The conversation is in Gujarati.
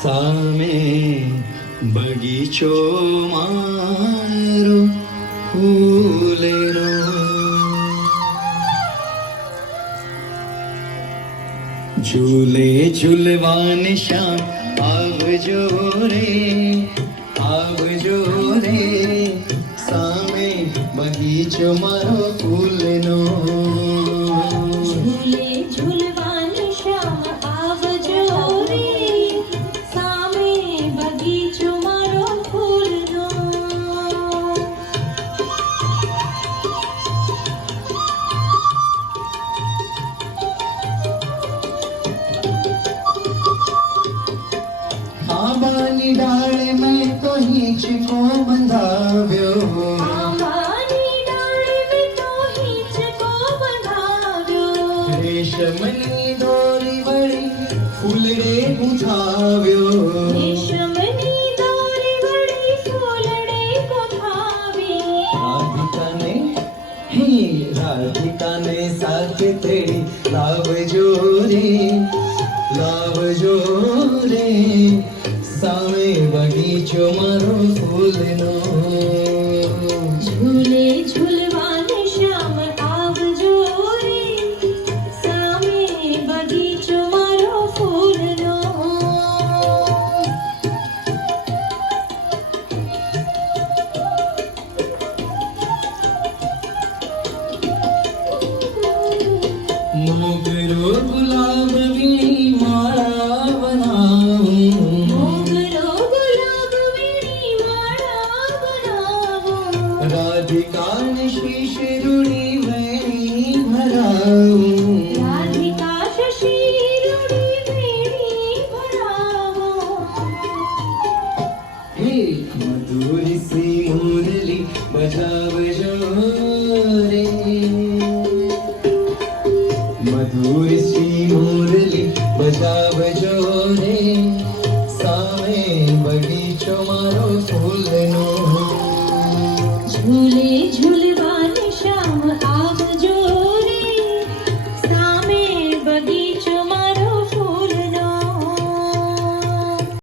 સામે બગીચો મારો ફૂલેનો, ઝૂલે ઝૂલવાને શ્યામ આવજો રે, આવજો રે, સામે બગીચો મારો ફૂલનો. ઝૂલે ઝૂલવાને શ્યામ આવજો રે, સામે બગીચો મારો ફૂલનો. આંબાની ડાળે મેં તો હિંચકો બંધાવ્યો, આંબાની ડાળે મેં તો હિંચકો બંધાવ્યો. રેશમની દોરી વળી ફૂલડે ગુંથાવ્યો, રેશમની દોરી વળી ફૂલડે ગોઠાવી. રાધિકાને સાથે તેડી લાવજો રે, લાવજો રે, સામે બગીચો મારો ફૂલનો. ઝૂલે ઝૂલવાને શ્યામ આવજો રે, સામે બગીચો મારો ફૂલનો. મોગરો ગુલાબ વીણી માળા બનાવું, મોગરો ગુલાબ વીણી માળા બનાવું. રાધિકાને શીશરૂડી વેણી ભરાવું, રાધિકા શશીરુડી વેણી ભરાવો. હે મધુર સી મુરલી બજાવજો રે, મધુર